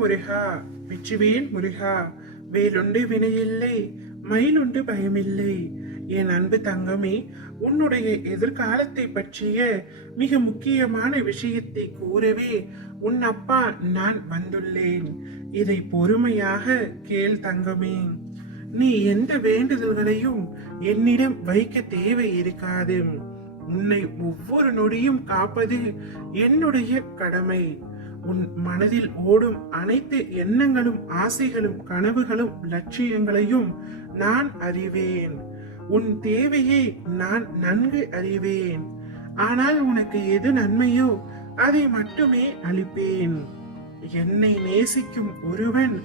முருகா, வெற்றிவேல் முருகா. வேலுண்டு வினையில்லை, மயிலுண்டு பயமில்லை. என் அன்பு தங்கமே, உன்னுடைய எதிர்காலத்தை பற்றிய மிக முக்கியமான விஷயத்தை கூறவே உன் அப்பா நான் வந்துள்ளேன். இதை பொறுமையாக கேள் தங்கமே. நீ எந்த வேண்டுதல்களையும் என்னிடம் வைக்க தேவை இருக்காது. உன்னை ஒவ்வொரு நொடியும் காப்பது என்னுடைய கடமை. உன் மனதில் ஓடும் அனைத்து எண்ணங்களும், ஆசைகளும், கனவுகளும், லட்சியங்களையும் நான் அறிவேன். உன் தேவையை நான் நன்கு அறிவேன். ஆனால் உனக்கு எது நன்மையோ அதை மட்டுமே அளிப்பேன். என்னை நேசிக்கும் ஒருவன்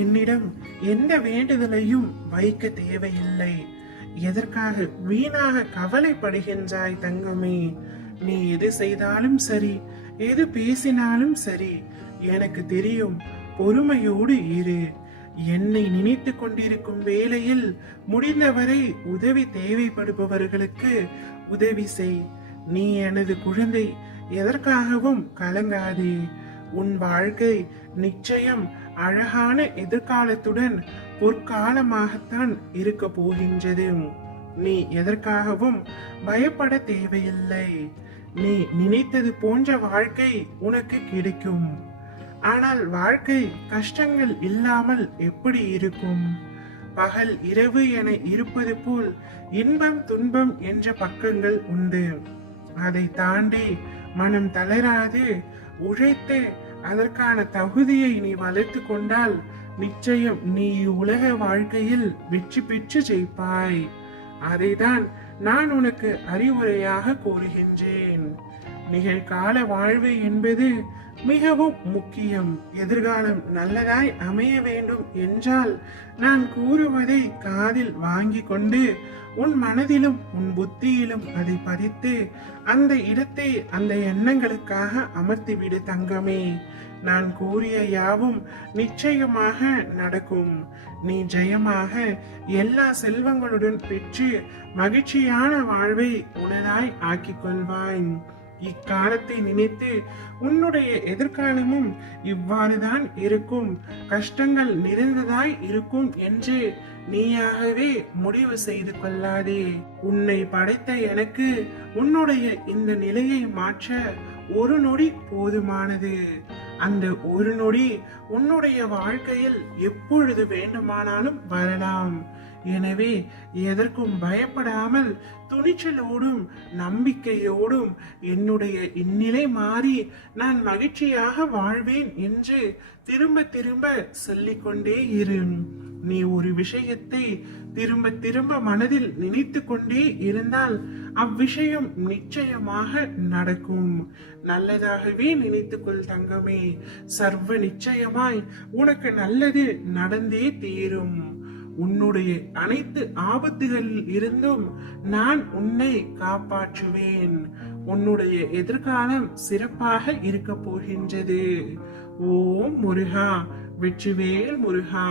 என்னிடம் எந்த வேண்டுதலையும் வைக்க தேவையில்லை. எதற்காக வீணாக கவலைப்படுகின்றாய் தங்கமே? நீ எது செய்தாலும் சரி, எது பேசினாலும் சரி, எனக்கு தெரியும். பொறுமையோடு இரு. என்னை நினைத்து கொண்டிருக்கும் வேளையில் முடிந்தவரை உதவி தேவைப்படுபவர்களுக்கு உதவி செய். நீ எனது குழந்தை, எதற்காகவும் கலங்காதே. உன் வாழ்க்கை நிச்சயம் அழகான எதிர்காலத்துடன் பொற்காலமாகத்தான் இருக்க போகின்றது. நீ எதற்காகவும் பயப்பட தேவையில்லை. நீ நினைத்தது போன்ற வாழ்க்கை உனக்கு கிடைக்கும். ஆனால் வாழ்க்கை கஷ்டங்கள் இல்லாமல் எப்படி இருக்கும்? பகல் இரவு என இருப்பது போல் இன்பம் துன்பம் என்ற பக்கங்கள் உண்டு. அதை தாண்டி மனம் தளராது உழைத்து அதற்கான தகுதியை நீ வளர்த்து கொண்டால் நிச்சயம் நீ உலக வாழ்க்கையில் வெற்றி பெற்று ஜெயிப்பாய். அதைதான் நான் உனக்கு அறிவுரையாக கூறுகின்றேன். நிகழ்கால வாழ்வு என்பது மிகவும் முக்கியம். எதிர்காலம் நல்லதாய் அமைய வேண்டும் என்றால் நான் கூறுவதை காதில் வாங்கி கொண்டு உன் மனதிலும் உன் புத்தியிலும் அதை பதித்து அந்த இடத்தை அந்த எண்ணங்களுக்காக அமர்த்திவிடு தங்கமே. நான் கூறிய யாவும் நிச்சயமாக நடக்கும். நீ ஜெயமாக எல்லா செல்வங்களுடன் பெற்று மகிழ்ச்சியான வாழ்வை உனதாய் ஆக்கிக் கொள்வாய். இக்காலத்தை நினைத்து உன்னுடைய எதிர்காலமும் இவ்வாறுதான் இருக்கும், கஷ்டங்கள் நிறைந்ததாய் இருக்கும் என்று நீயாகவே முடிவு செய்து கொள்ளாதே. உன்னை படைத்த எனக்கு உன்னுடைய இந்த நிலையை மாற்ற ஒரு நொடி போதுமானது. அந்த ஒரு நொடி உன்னுடைய வாழ்க்கையில் எப்பொழுது வேண்டுமானாலும் வரலாம். எனவே எதற்கும் பயப்படாமல் துணிச்சலோடும் நம்பிக்கையோடும் என்னுடைய இந்நிலை மாறி நான் மகிழ்ச்சியாக வாழ்வேன் என்று திரும்ப திரும்ப சொல்லிக்கொண்டே இரு. நீ ஒரு விஷயத்தை திரும்ப திரும்ப மனதில் நினைத்து கொண்டே இருந்தால் அவ்விஷயம் நிச்சயமாக நடக்கும். நல்லதாகவே நினைத்துக்கொள் தங்கமே. சர்வ நிச்சயமாய் உனக்கு நல்லது நடந்தே தீரும். உன்னுடைய அனைத்து ஆபத்துகளில் இருந்தும் நான் உன்னை காப்பாற்றுவேன். உன்னுடைய எதிர்காலம் சிறப்பாக இருக்க போகின்றது. ஓம் முருகா, வெற்றிவேல் முருகா.